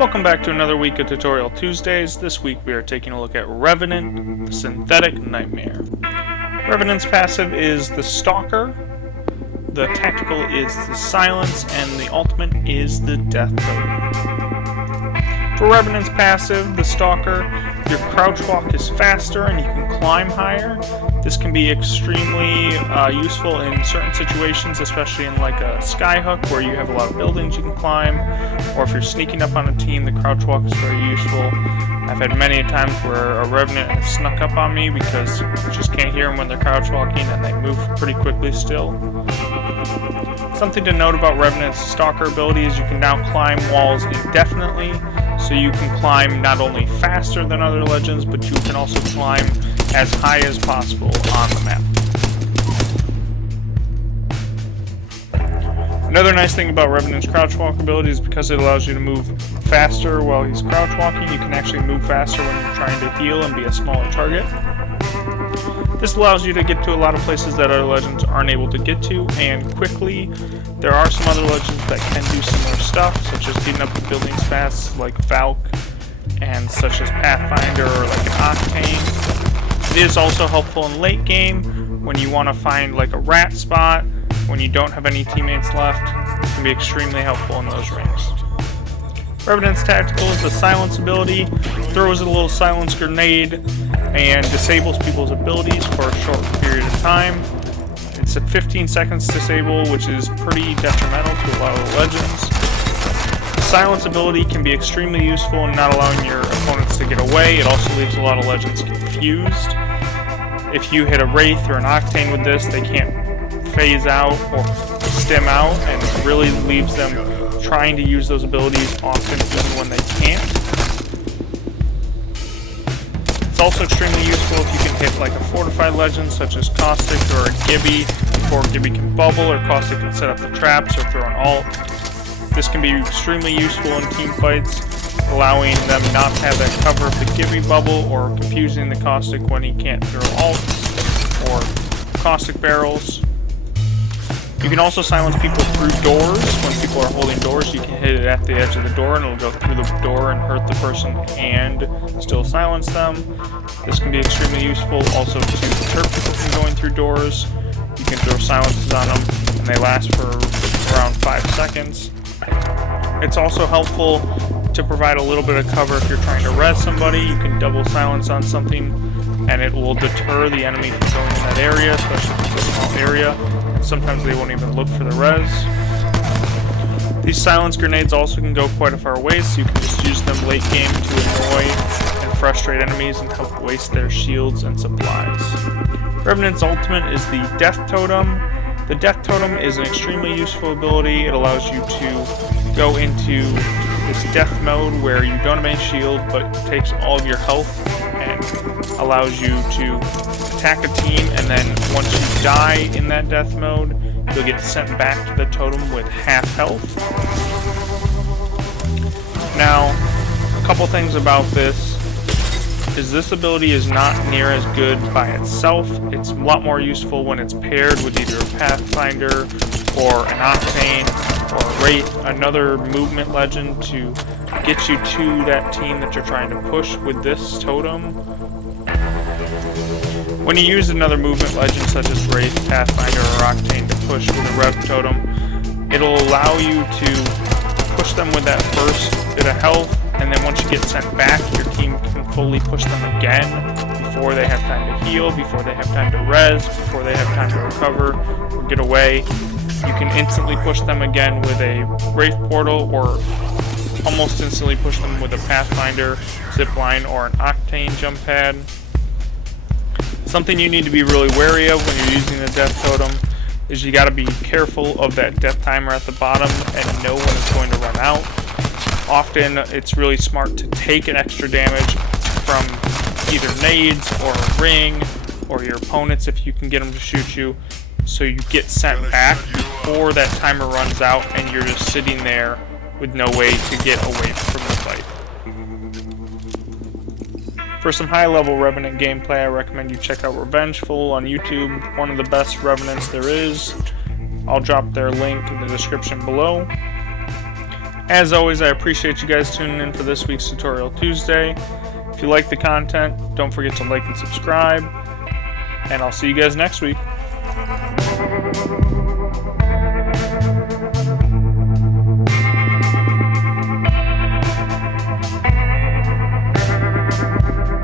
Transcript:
Welcome back to another week of Tutorial Tuesdays. This week we are taking a look at Revenant, the Synthetic Nightmare. Revenant's passive is the Stalker, the tactical is the Silence, and the ultimate is the Death Totem. For Revenant's passive, the Stalker, your crouch walk is faster and you can climb higher. This can be extremely useful in certain situations, especially in like a skyhook where you have a lot of buildings you can climb, or if you're sneaking up on a team, the crouch walk is very useful. I've had many times where a Revenant has snuck up on me because you just can't hear them when they're crouch walking and they move pretty quickly still. Something to note about Revenant's Stalker ability is you can now climb walls indefinitely, so you can climb not only faster than other legends, but you can also climb as high as possible on the map. Another nice thing about Revenant's crouch walk ability is because it allows you to move faster while he's crouch walking, you can actually move faster when you're trying to heal and be a smaller target. This allows you to get to a lot of places that other legends aren't able to get to, and quickly. There are some other legends that can do similar stuff, such as getting up the buildings fast, like Valk, and such as Pathfinder or like an Octane. It is also helpful in late game, when you want to find like a rat spot, when you don't have any teammates left. It can be extremely helpful in those ranks. Revenant's tactical is the Silence ability, throws a little silence grenade, and disables people's abilities for a short period of time. It's a 15 seconds disable, which is pretty detrimental to a lot of the legends. The Silence ability can be extremely useful in not allowing your opponents to get away. It also leaves a lot of legends confused. If you hit a Wraith or an Octane with this, they can't phase out or stim out, and it really leaves them trying to use those abilities often even when they can't. It's also extremely useful if you can hit like a fortified legend such as Caustic or a Gibby before Gibby can bubble, or Caustic can set up the traps or throw an ult. This can be extremely useful in team fights, allowing them not to have that cover of the Gibby bubble, or confusing the Caustic when he can't throw ults or Caustic barrels. You can also silence people through doors. When people are holding doors, you can hit it at the edge of the door and it'll go through the door and hurt the person and still silence them. This can be extremely useful also to deter people from going through doors. You can throw silences on them and they last for around 5 seconds. It's also helpful to provide a little bit of cover if you're trying to res somebody. You can double silence on something and it will deter the enemy from going in that area, especially if it's a small area. Sometimes they won't even look for the res. These silence grenades also can go quite a far away, so you can just use them late game to annoy and frustrate enemies and help waste their shields and supplies. Revenant's ultimate is the Death Totem. The Death Totem is an extremely useful ability. It allows you to go into this death mode where you don't have any shield, but it takes all of your health and allows you to attack a team, and then once you die in that death mode, you'll get sent back to the totem with half health. Now, a couple things about this is this ability is not near as good by itself. It's a lot more useful when it's paired with either a Pathfinder or an Octane or a Wraith, another movement legend to get you to that team that you're trying to push with this totem. When you use another movement legend such as Wraith, Pathfinder, or Octane to push with a Rev Totem, it'll allow you to push them with that first bit of health, and then once you get sent back, your team can fully push them again before they have time to heal, before they have time to res, before they have time to recover or get away. You can instantly push them again with a Wraith Portal, or almost instantly push them with a Pathfinder, Zipline, or an Octane Jump Pad. Something you need to be really wary of when you're using the Death Totem is you got to be careful of that death timer at the bottom and know when it's going to run out. Often it's really smart to take an extra damage from either nades or a ring or your opponents if you can get them to shoot you, so you get sent back before that timer runs out and you're just sitting there with no way to get away from the fight. For some high-level Revenant gameplay, I recommend you check out Revengeful on YouTube, one of the best Revenants there is. I'll drop their link in the description below. As always, I appreciate you guys tuning in for this week's Tutorial Tuesday. If you like the content, don't forget to like and subscribe, and I'll see you guys next week.